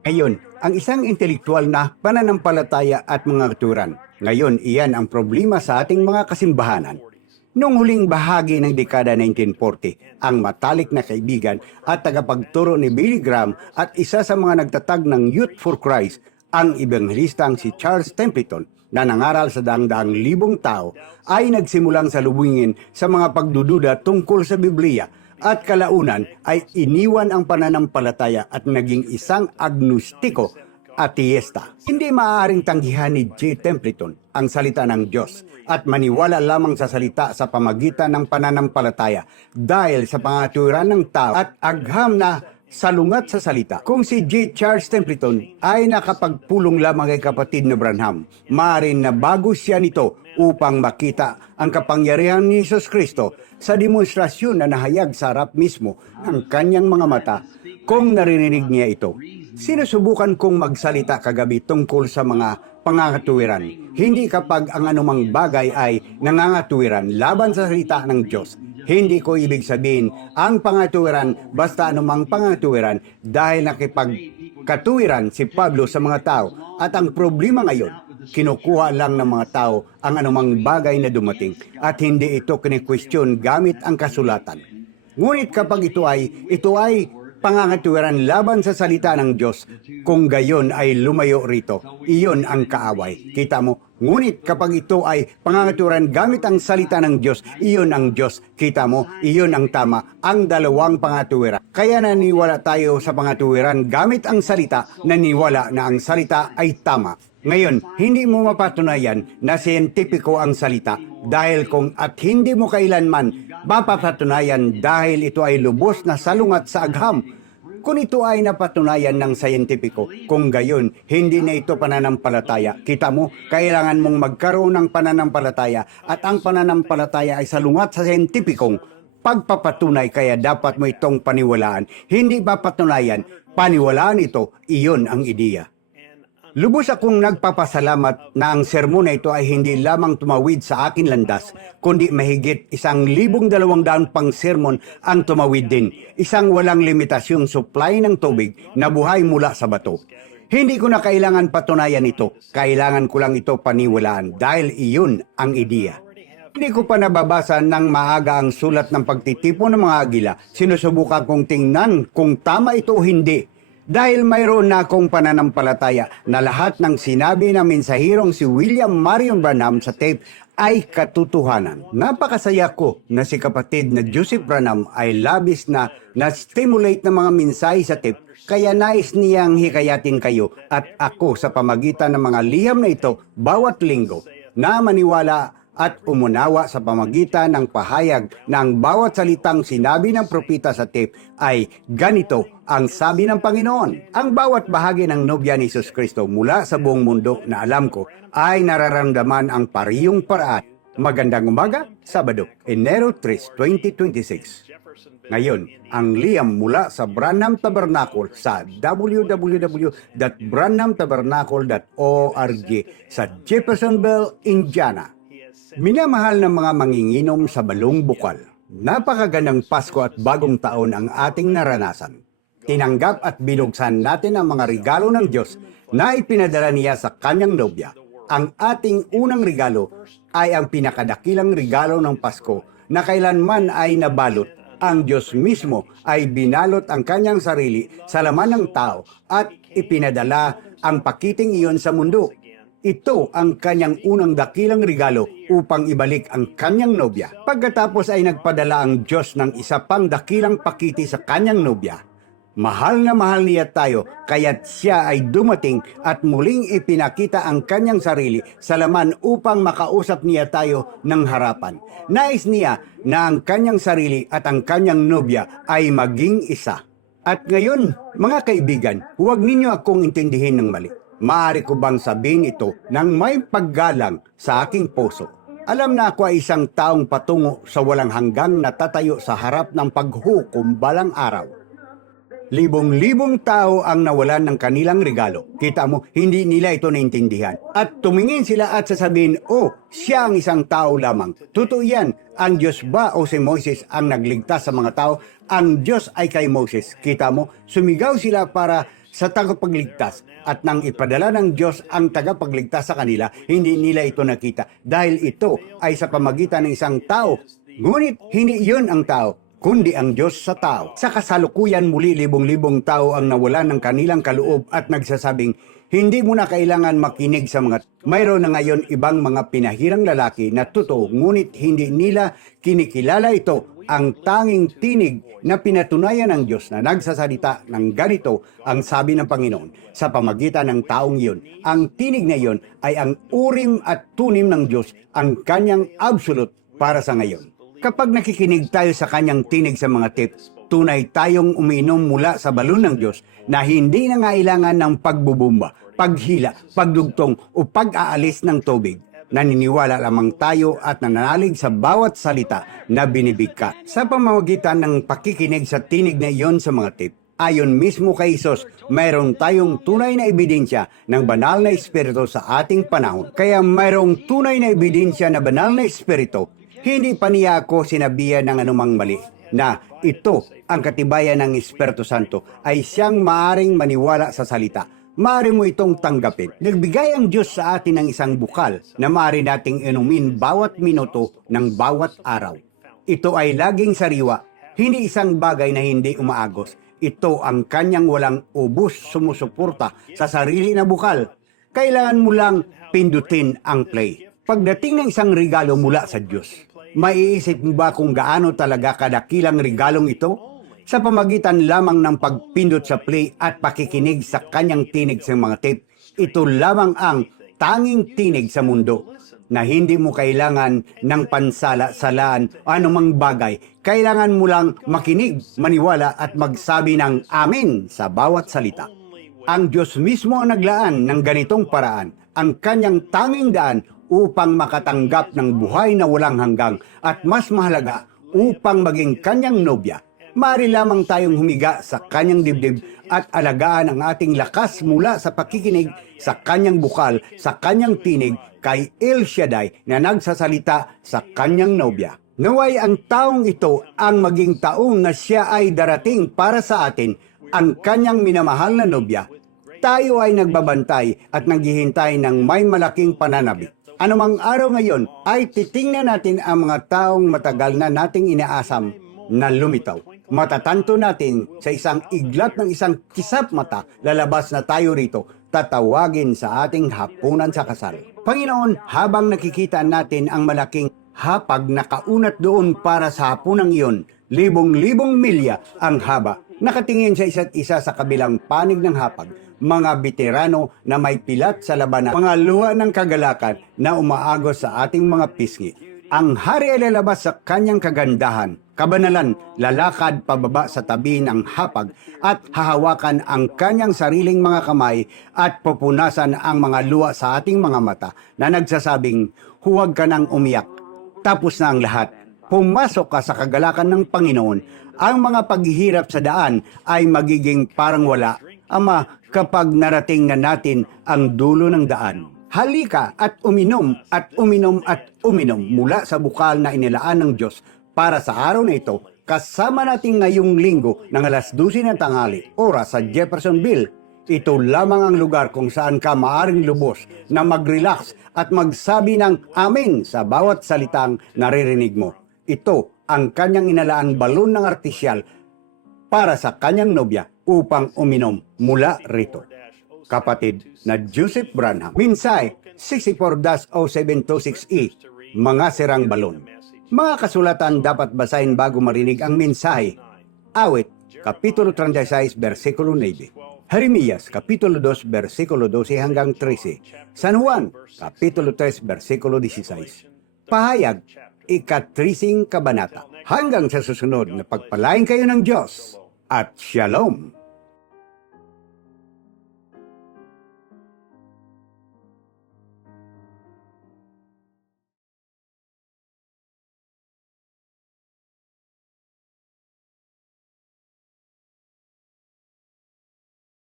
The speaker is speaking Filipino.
Ngayon, ang isang intelektual na pananampalataya at mga katuran. Ngayon, iyan ang problema sa ating mga kasimbahanan. Noong huling bahagi ng dekada 1940, ang matalik na kaibigan at tagapagturo ni Billy Graham at isa sa mga nagtatag ng Youth for Christ, ang ebanghelistang si Charles Templeton, na nangaral sa daang-daang libong tao, ay nagsimulang salubungin sa mga pagdududa tungkol sa Biblia at kalaunan ay iniwan ang pananampalataya at naging isang agnostiko ateista. Hindi maaaring tanggihan ni J. Templeton ang salita ng Diyos at maniwala lamang sa salita sa pamagitan ng pananampalataya dahil sa pangatuwiran ng tao at agham na salungat sa salita. Kung si J. Charles Templeton ay nakapagpulong lamang kay kapatid na Branham, maaaring na bago siya nito upang makita ang kapangyarihan ni Jesus Kristo sa demonstrasyon na nahayag sa harap mismo ng kanyang mga mata kung naririnig niya ito. Sinusubukan kong magsalita kagabi tungkol sa mga pangangatuwiran, hindi kapag ang anumang bagay ay nangangatuwiran laban sa salita ng Diyos. Hindi ko ibig sabihin ang pangatuwiran basta anumang pangatuwiran dahil nakipagkatuwiran si Pablo sa mga tao at ang problema ngayon, kinukuha lang ng mga tao ang anumang bagay na dumating at hindi ito kine-question gamit ang kasulatan. Ngunit kapag ito ay pangangatuwiran laban sa salita ng Diyos, kung gayon ay lumayo rito, iyon ang kaaway. Kita mo? Ngunit kapag ito ay pangangatuwiran gamit ang salita ng Diyos, iyon ang Diyos. Kita mo? Iyon ang tama, ang dalawang pangatuwiran. Kaya naniwala tayo sa pangatuwiran gamit ang salita, naniwala na ang salita ay tama. Ngayon, hindi mo mapatunayan na siyentipiko ang salita dahil kung at hindi mo kailanman mapapatunayan dahil ito ay lubos na salungat sa agham. Kung ito ay napatunayan ng siyentipiko, kung gayon, hindi na ito pananampalataya. Kita mo, kailangan mong magkaroon ng pananampalataya at ang pananampalataya ay salungat sa siyentipikong pagpapatunay kaya dapat mo itong paniwalaan. Hindi ba patunayan, paniwalaan ito, iyon ang ideya. Lubos akong nagpapasalamat na ang sermon na ito ay hindi lamang tumawid sa akin landas, kundi mahigit 1,200 pang sermon ang tumawid din. Isang walang limitasyong supply ng tubig na buhay mula sa bato. Hindi ko na kailangan patunayan ito, kailangan ko lang ito paniwalaan dahil iyon ang ideya. Hindi ko pa nababasa ng maaga ang sulat ng pagtitipon ng mga agila. Sinusubukan kong tingnan kung tama ito o hindi. Dahil mayroon na akong pananampalataya na lahat ng sinabi ng mensahirong si William Marion Branham sa tape ay katotohanan. Napakasaya ko na si kapatid na Joseph Branham ay labis na na-stimulate ng mga mensahe sa tape, kaya nais niyang hikayatin kayo at ako sa pamagitan ng mga liham na ito bawat linggo na maniwala at umunawa sa pamagitan ng pahayag na ang bawat salitang sinabi ng propeta sa tape ay ganito ang sabi ng Panginoon. Ang bawat bahagi ng nobya ni Jesus Kristo mula sa buong mundo na alam ko ay nararamdaman ang parihong paraan. Magandang umaga, Sabado, Enero 3, 2026. Ngayon, ang liham mula sa Branham Tabernacle sa www.branhamtabernacle.org sa Jeffersonville, Indiana. Minamahal ng mga manginginom sa Balong Bukal. Napakagandang Pasko at Bagong Taon ang ating naranasan. Tinanggap at binuksan natin ang mga regalo ng Diyos na ipinadala niya sa kanyang nobya. Ang ating unang regalo ay ang pinakadakilang regalo ng Pasko na kailanman ay nabalot. Ang Diyos mismo ay binalot ang kanyang sarili sa laman ng tao at ipinadala ang pakiting iyon sa mundo. Ito ang kanyang unang dakilang regalo upang ibalik ang kanyang nobya. Pagkatapos ay nagpadala ang Diyos ng isa pang dakilang pakiti sa kanyang nobya. Mahal na mahal niya tayo, kaya't siya ay dumating at muling ipinakita ang kanyang sarili sa laman upang makausap niya tayo ng harapan. Nais niya na ang kanyang sarili at ang kanyang nobya ay maging isa. At ngayon, mga kaibigan, huwag ninyo akong intindihin ng mali. Maaari ko bang sabihin ito nang may paggalang sa aking puso? Alam na ako ay isang taong patungo sa walang hanggang natatayo sa harap ng paghukom balang araw. Libong-libong tao ang nawalan ng kanilang regalo. Kita mo, hindi nila ito naintindihan. At tumingin sila at sasabihin, oh, siya ang isang tao lamang. Totoo yan, ang Diyos ba o si Moses ang nagligtas sa mga tao? Ang Diyos ay kay Moses. Kita mo, sumigaw sila para sa tagapagligtas at nang ipadala ng Diyos ang tagapagligtas sa kanila, hindi nila ito nakita dahil ito ay sa pamagitan ng isang tao. Ngunit hindi iyon ang tao, kundi ang Diyos sa tao. Sa kasalukuyan muli libong-libong tao ang nawalan ng kanilang kaloob at nagsasabing, hindi mo na kailangan makinig sa mga... Mayroon na ngayon ibang mga pinahirang lalaki na totoo, ngunit hindi nila kinikilala ito, ang tanging tinig na pinatunayan ng Diyos na nagsasalita ng ganito ang sabi ng Panginoon sa pamagitan ng taong iyon. Ang tinig na iyon ay ang urim at tunim ng Diyos, ang kanyang absolute para sa ngayon. Kapag nakikinig tayo sa kanyang tinig sa mga tips, tunay tayong umiinom mula sa balon ng Diyos na hindi na ngailangan ng pagbubumba, paghila, pagdugtong o pag-aalis ng tubig. Naniniwala lamang tayo at nananalig sa bawat salita na binibigka. Sa pamamagitan ng pakikinig sa tinig na iyon sa mga tip, ayon mismo kay Isos, mayroon tayong tunay na ebidensya ng banal na espiritu sa ating panahon. Kaya mayroong tunay na ebidensya na banal na espiritu, hindi pa niya ako sinabihan ng anumang mali na ito ang katibayan ng Espiritu Santo ay siyang maaring maniwala sa salita. Maaari mo itong tanggapin. Nagbigay ang Diyos sa atin ng isang bukal na maaari nating inumin bawat minuto ng bawat araw. Ito ay laging sariwa, hindi isang bagay na hindi umaagos. Ito ang kanyang walang ubos sumusuporta sa sarili na bukal. Kailangan mo lang pindutin ang play. Pagdating ng isang regalo mula sa Diyos, maiisip mo ba kung gaano talaga kadakilang regalong ito? Sa pamagitan lamang ng pagpindot sa play at pakikinig sa kanyang tinig sa mga tape, ito lamang ang tanging tinig sa mundo na hindi mo kailangan ng pansala-salaan o anumang bagay. Kailangan mo lang makinig, maniwala at magsabi ng Amen sa bawat salita. Ang Diyos mismo ang naglaan ng ganitong paraan, ang kanyang tanging daan upang makatanggap ng buhay na walang hanggang at mas mahalaga upang maging kanyang nobya. Maaari lamang tayong humiga sa kanyang dibdib at alagaan ang ating lakas mula sa pakikinig sa kanyang bukal, sa kanyang tinig kay El Shaddai na nagsasalita sa kanyang nobya. Naway ang taong ito ang maging taong na siya ay darating para sa atin, ang kanyang minamahal na nobya. Tayo ay nagbabantay at naghihintay ng may malaking pananabik. Anumang araw ngayon ay titingnan natin ang mga taong matagal na nating inaasam na lumitaw. Matatanto natin sa isang iglat ng isang kisap mata, lalabas na tayo rito, tatawagin sa ating hapunan sa kasal. Panginoon, habang nakikita natin ang malaking hapag na kaunat doon para sa hapunang iyon, libong-libong milya ang haba, nakatingin sa isa't isa sa kabilang panig ng hapag, mga veterano na may pilat sa labanan, mga luha ng kagalakan na umaagos sa ating mga pisngi. Ang hari ay lalabas sa kanyang kagandahan, kabanalan, lalakad pababa sa tabi ng hapag at hahawakan ang kanyang sariling mga kamay at pupunasan ang mga luha sa ating mga mata na nagsasabing, huwag ka nang umiyak. Tapos na ang lahat. Pumasok ka sa kagalakan ng Panginoon. Ang mga paghihirap sa daan ay magiging parang wala. Ama, kapag narating na natin ang dulo ng daan. Halika at uminom at uminom at uminom mula sa bukal na inilaan ng Diyos para sa araw na ito. Kasama natin ngayong linggo ng alas 12 ng tanghali, oras sa Jeffersonville. Ito lamang ang lugar kung saan ka maaring lubos na mag-relax at magsabi ng Amen sa bawat salitang naririnig mo. Ito ang kanyang inalaang balon ng artisyal para sa kanyang nobya upang uminom mula rito. Kapatid na Joseph Branham. Minsay 64-0726E, mga sirang balon. Mga kasulatan dapat basahin bago marinig ang mensahe. Awit, Kapitulo 36, versikulo 9. Jeremias, Kapitulo 2, versikulo 12 hanggang 13. San Juan, Kapitulo 3, versikulo 16. Pahayag, ika-13 kabanata. Hanggang sa susunod na pagpalain kayo ng Diyos at Shalom.